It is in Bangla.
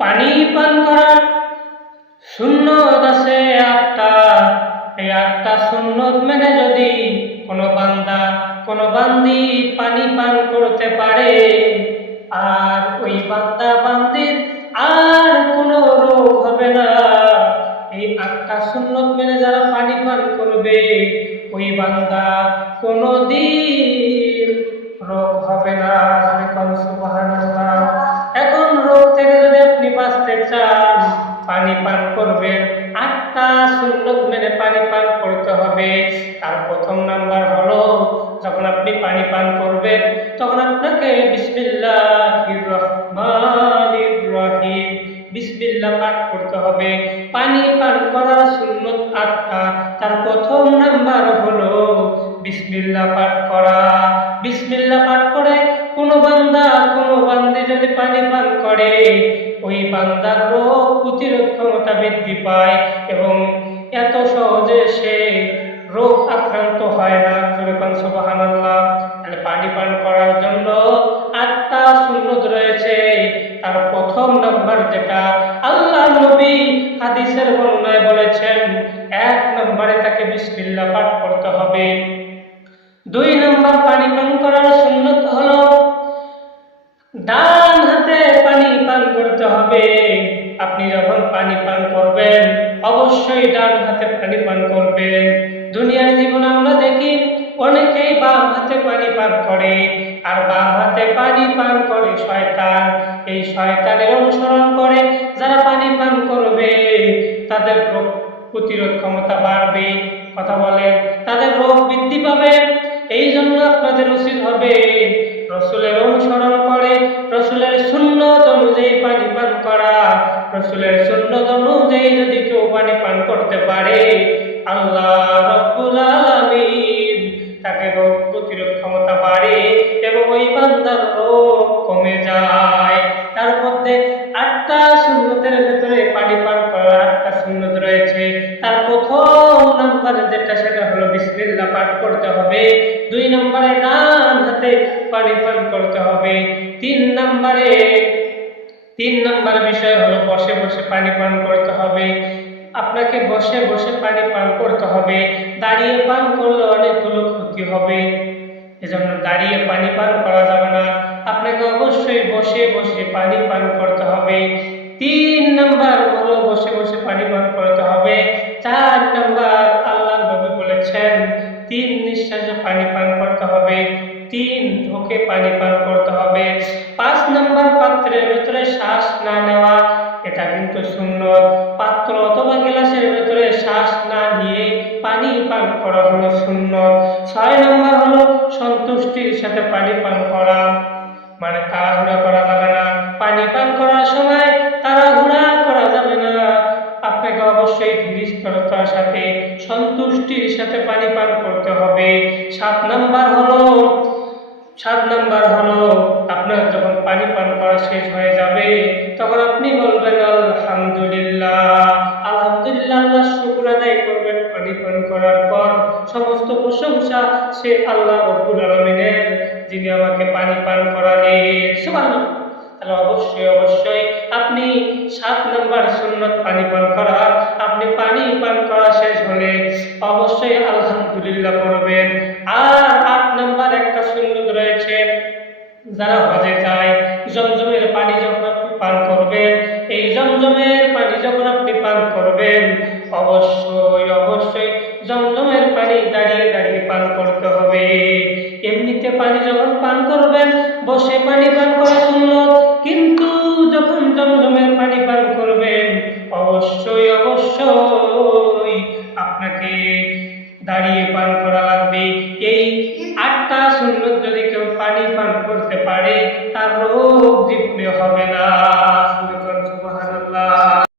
পানি পান করার সুন্নত আছে 8টা। এই 8টা সুন্নত মেনে যদি কোনো বান্দা কোনো বান্দি পানি পান করতে পারে, আর ওই বান্দা বান্দির আর কোনো রোগ হবে না। এই 8টা সুন্নত মেনে যারা পানি পান করবে, ওই বান্দা কোনোদিন রোগ হবে না। সুবহানাল্লাহ। এখন রোগ থেকে যদি আপনি বাঁচতে চান, পানি পান করবেন। 8টা সুন্নত মেনে পানি পান করতে হবে। তার প্রথম নাম্বার হলো, যখন আপনি পানি পান করবেন তখন আপনাকে বিসমিল্লাহির রহমানির রহিম বিসমিল্লাহ পাঠ করতে হবে। পানি পান করার সুন্নত 8টা। তার প্রথম নাম্বার হলো বিসমিল্লাহ পাঠ করা। বিসমিল্লাহ পাঠ করে কোনো বান্দা কোনো বান্দি যদি পানি পান করে, ওই বান্দার রোগ প্রতিরোধ ক্ষমতা বৃদ্ধি পায় এবং এত সহজে সে রোগ আক্রান্ত হয় না। সুবহানাল্লাহ। তাহলে পানি পান করার জন্য 8টা সুন্নত রয়েছে। তার প্রথম নাম্বার যেটা আল্লাহ নবী হাদিসের বর্ণনায় বলেছেন, 1 নম্বরে তাকে বিসমিল্লাহ পাঠ করতে হবে। 2 নম্বর পানি পান করার সুন্নত হলো ডান হাতে পানি পান করতে হবে। আপনি যখন পানি পান করবেন অবশ্যই ডান হাতে পানি পান করবেন। দুনিয়ার জীবনে আমরা দেখি অনেকেই বাম হাতে পানি পান করে, আর বাম হাতে পানি পান করে শয়তান। এই শয়তানের অনুসরণ করে যারা পানি পান করবে, তাদের রোগ প্রতিরোধ ক্ষমতা বাড়বে। কথা বলেন, তাদের রোগ বৃদ্ধি পাবে। এই জন্য আপনাদের উচিত হবে রসুলের অনুসরণ করে রসুলের সুন্নত অনুযায়ী পানি পান করা। রসুলের সুন্নত অনুযায়ী যদি কেউ পানি পান করতে পারে, আল্লাহ রাব্বুল আলামিন তাকে রোগ প্রতিরোধ ক্ষমতা বাড়ে এবং ওই বান্দার রোগ কমে যায়। তার মধ্যে 8টা সুন্নতের ভেতরে পানি পান করার 8টা সুন্নত রয়েছে। তার প্রথম নাম্বার যেটা, সেটা হলো বিসমিল্লাহ পাঠ করতে হবে। 2 নম্বরে ডান হাতে পানি পান করতে হবে। 3 নম্বর বিষয় হলো বসে বসে পানি পান করতে হবে। আপনাকে বসে বসে পানি পান করতে হবে। দাঁড়িয়ে পান করলে অনেকগুলো ক্ষতি হবে, এজন্য দাঁড়িয়ে পানি পান করা যাবে না। আপনাকে অবশ্যই বসে বসে পানি পান করতে হবে। 3 নম্বর হলো বসে বসে পানি পান করতে হবে। 4 নম্বর আল্লাহ নবী বলেছেন 3 নিঃশ্বাসে পানি পান করতে হবে, 3 ঢোকে পানি পান করতে হবে। 5 নম্বর পাত্রের ভেতরে শ্বাস না নেওয়া, এটা কিন্তু সুন্নত। পাত্র অথবা গ্লাসের ভেতরে শ্বাস না নিয়ে পানি পান করা হলো সুন্নত। 6 নম্বর হলো সন্তুষ্টির সাথে পানি পান করা, মানে তাড়াহুড়া করা যাবে না। পানি পান করার সময় তাড়াহুড়া করা যাবে না। আপনাকে অবশ্যই ধীরস্থিরতার সাথে সন্তুষ্টির সাথে পানি পান করতে হবে। 7 নম্বর হলো আপনার যখন পানি পান করা শেষ হয়ে যাবে, তখন আপনি বলবেন আলহামদুলিল্লাহ। আলহামদুলিল্লাহ, আল্লাহর শুকর আদায় করবেন। পানি পান করার পর সমস্ত প্রশংসা সে আল্লাহ রাব্বুল আলামিনের, যিনি আমাকে পানি পান করালেন। সুবহানাল্লাহ। তাহলে অবশ্যই আপনি 7 নম্বর সুন্নত পানি পান করা, আপনি পানি পান করা শেষ হলে অবশ্যই আলহামদুলিল্লাহ পড়বেন। আর 8 নম্বর একটা সুন্নত রয়েছে, যারা হজে যায়, জমজমের পানি যখন আপনি পান করবেন, এই জমজমের পানি যখন আপনি পান করবেন, অবশ্যই জমজমের পানি দাঁড়িয়ে দাঁড়িয়ে পান করতে হবে। এমনিতে পানি যখন পান করবেন বসে পানি পান করা সুন্নত, কিন্তু যখন জমজমের পানি পান করবেন অবশ্যই আপনাকে দাঁড়িয়ে পান করা লাগবে। এই 8টা সুন্নত যদি কেউ পানি পান করতে পারে, তার রোগ জীবনে হবে না।